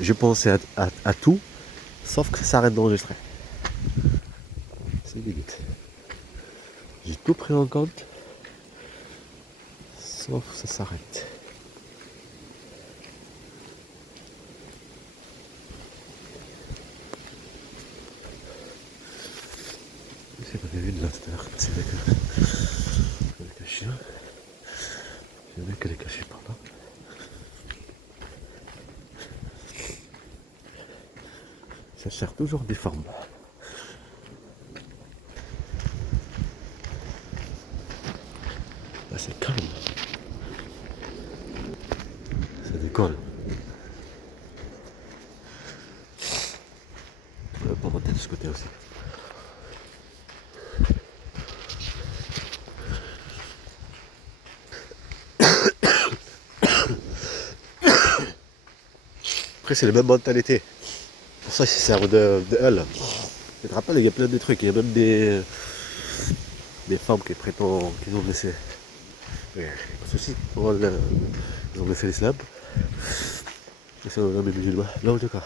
Je pensais à tout, sauf que ça arrête d'enregistrer. C'est limite. J'ai tout pris en compte, sauf ça s'arrête. C'est pas prévu de l'instar, c'est avec le chien. Le mec elle est cachée par là. Ça cherche toujours des formes. Là c'est calme. Ça décolle. On va pas monter de ce côté aussi. Après c'est la même mentalité. Pour ça ils se servent de elle. Tu te rappelles, il y a plein de trucs, il y a même des femmes qui prétendent qu'ils ont laissé. Mais pas de soucis. Ils ont laissé l'islam. Ils sont même musulmans. Là en tout cas.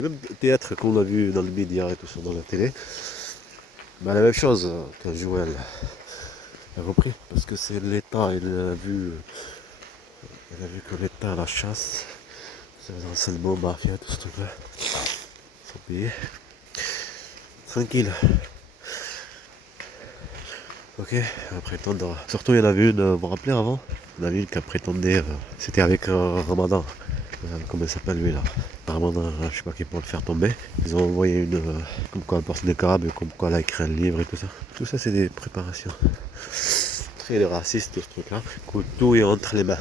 Même le théâtre qu'on a vu dans les médias et tout ça, dans la télé, bah, la même chose qu'un jour elle a repris. Parce que c'est l'État, elle a vu que l'État la chasse. C'est un enseignement mafia, tout ce truc-là. Ils sont payés. Tranquille. Ok, elle va prétendre. Surtout, il y en avait une, vous vous rappelez avant? Il y en avait une qui a prétendu, c'était avec Ramadan. Comment il s'appelle lui là? Ramadan, je sais pas qui pour le faire tomber. Ils ont envoyé une, comme quoi un porte des carabes, comme quoi elle a écrit un livre et tout ça. Tout ça, c'est des préparations. Très raciste, tout ce truc-là. Tout est entre les mains.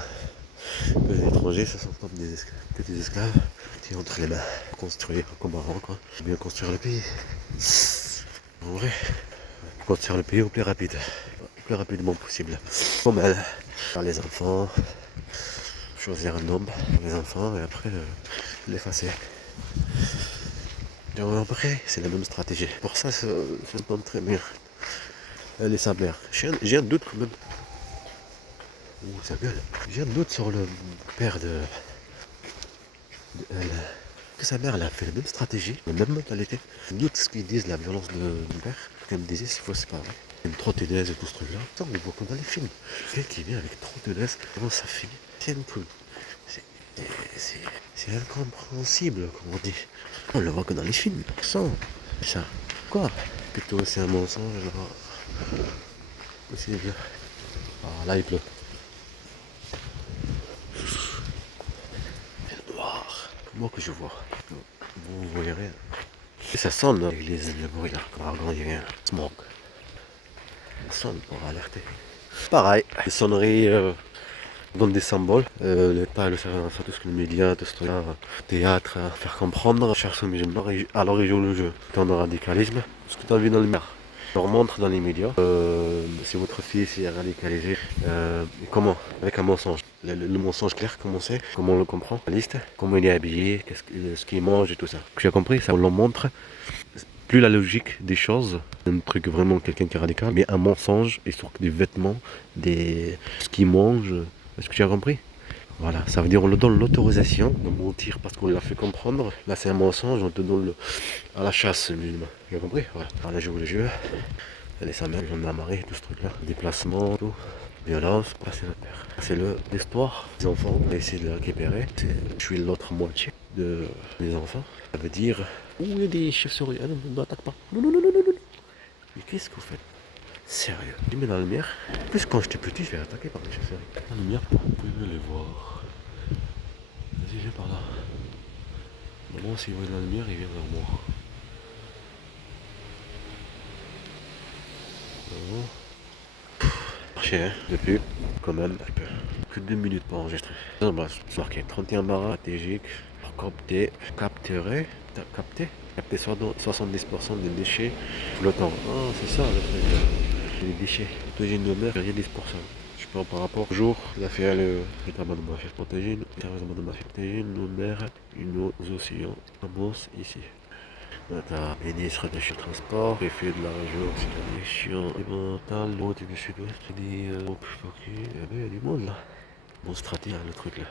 Les étrangers, ce sont comme des esclaves. Qui est entre les mains. Construire comme avant, quoi. Bien construire le pays. En vrai, construire le pays au plus rapide. Le plus rapidement possible. Comme elle. Faire les enfants. Choisir un homme pour les enfants et après l'effacer. Et après, c'est la même stratégie. Pour ça, ça tombe très bien. Elle et sa mère. J'ai un doute quand même. Ouh, ça gueule. J'ai un doute sur le père de elle. Que sa mère elle a fait la même stratégie, la même mentalité. Je doute ce qu'ils disent, la violence de mon père. Comme disait, c'est faux, c'est pas vrai. Une trottineuse et tout ce truc-là. Ça, on le voit comme dans les films. Quelqu'un qui vient avec trottineuse, comment ça finit? C'est une poule. C'est c'est incompréhensible, comme on dit. On le voit que dans les films. Sans ça. Quoi? Plutôt c'est un mensonge, alors. Possible. Ah, là il pleut. C'est noir. Comment que je vois? Vous voyez rien. Et ça sonne l'église, le bruit là. Quand il y a un smoke. Ça sonne pour alerter. Pareil, les sonneries donnent des symboles. L'État, le service, tout ce que les médias, tout ce truc-là, théâtre, faire comprendre, cherche musulman, alors ils jouent le jeu. Tant de radicalisme, ce que tu as vu dans les médias. On leur montre dans les médias, si votre fils est radicalisé, comment? Avec un mensonge. Le mensonge clair, comment c'est? Comment on le comprend? La liste, comment il est habillé, ce qu'il mange et tout ça. Tu as compris? Ça on le montre. Plus la logique des choses, un truc vraiment quelqu'un qui est radical, mais un mensonge et sur des vêtements, ce qu'il mange. Est-ce que tu as compris? Voilà, ça veut dire on le donne l'autorisation de mentir parce qu'on l'a fait comprendre. Là c'est un mensonge, on te donne à la chasse musulman. Tu as compris? Voilà. Alors là je joue le jeu. Elle est sa mère, j'en ai marre, tout ce truc-là. Déplacement, tout. Violence, passer la terre. C'est l'histoire des enfants, on va essayer de le récupérer. Je suis l'autre moitié des enfants. Ça veut dire, où il y a des chauves-souris? Ah non, ne m'attaque pas. Non, non, non, non, non, non. Mais qu'est-ce que vous faites? Sérieux. Je mets dans la lumière. En plus, quand j'étais petit, je vais attaquer par les chauves-souris. La lumière pour que vous pouvez les voir. Vas-y, viens par là. Maman, s'il voit la lumière, il vient vers moi. Marché, hein, depuis, quand même, un peu. Que 2 minutes pour enregistrer. Non, bah, c'est marqué 31 barres stratégiques, capter 70% des déchets flottants. Ah, c'est ça le truc. Les déchets. Protéger nos mers, rien 10%. Je parle par rapport au jour, il a fait le rétablissement de ma fête. Protéger nos mers et nos océans. Commence ici. Notre ministre de transport, préfet de la région occidentale, départementale, l'autre du sud-ouest, il dit, il y a du monde là. Bon stratégie, le truc là.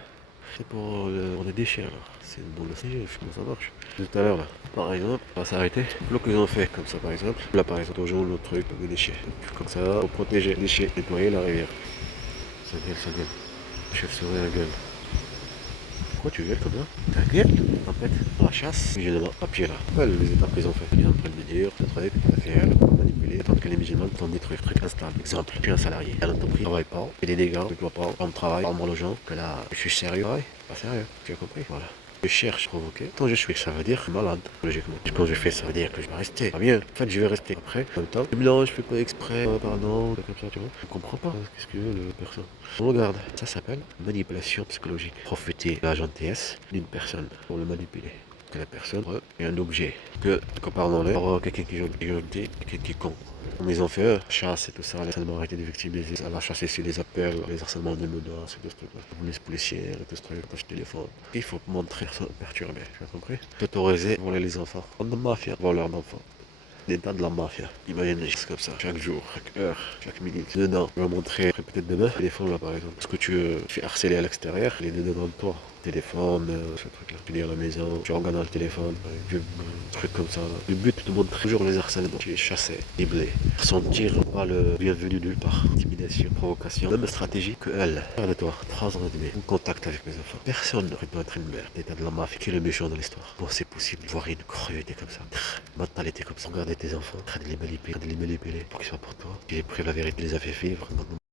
C'est pour les déchets alors. C'est une boule de comment ça marche. Tout à l'heure là, par exemple, on va s'arrêter. Là qu'ils ont fait comme ça par exemple. Là par exemple, toujours notre truc, les déchets. Comme ça, pour protéger les déchets, nettoyer la rivière. Ça gueule. Chef souris la gueule. Pourquoi tu gueules comme ça? Ta gueule en fait. La chasse, musulmans, papier là. Voilà les étapes qu'ils ont fait. Ils sont en train de dire, le truc, la faire, manipuler, tant que les musulmans t'ont détruire, truc instable. Exemple, tu es un salarié, un entreprise, travaille pas, et des dégâts, tu dois pas, on travaille, on mal aux gens, que là, je suis sérieux, ouais, pas sérieux, tu as compris? Voilà. Je cherche à provoquer. Quand je suis, ça veut dire malade, logiquement. Quand je fais ça, veut dire que je vais rester. Pas bien. En fait, je vais rester. Après, en même temps, non, je fais pas exprès, pardon, comme ça, tu vois. Je comprends pas qu'est-ce que le personne. On regarde. Ça s'appelle manipulation psychologique. Profiter de la gentillesse d'une personne pour le manipuler. Que la personne est un objet. Que, parlons-le, quelqu'un qui est gentil, quelqu'un qui est con. Comme ils ont fait chasse et tout ça, les harcèlements arrêtés des victimes, ça va chasser sur les appels, les harcèlements de menaces, et tout ce truc-là. La police policière, et tout ce truc, quand je téléphone. Il faut montrer ça perturbé, tu as compris? Autoriser voler les enfants. On de mafia, voleurs d'enfants. L'état de la mafia. Imagine juste comme ça, chaque jour, chaque heure, chaque minute. Dedans, je vais montrer peut-être demain, téléphone là par exemple. Parce que tu fais harceler à l'extérieur, il est dedans de toi. Téléphone, ce truc-là. Tu dis à la maison, tu regardes dans le téléphone, truc comme ça. Le but de montrer toujours les harcèlements. Tu es chassé, ciblé. Sentir pas le bienvenu nulle part. Intimidation, provocation. Même stratégie que elle. Regarde toi, 3 ans et demi, en contact avec mes enfants. Personne ne peut être une mère. L'état de la mafia qui est le méchant dans l'histoire. Bon, c'est possible de voir une cruauté comme ça. Mentalité comme ça. Regarder tes enfants, de les manipuler pour qu'ils soient pour toi. Tu es pris la vérité, les a fait vivre.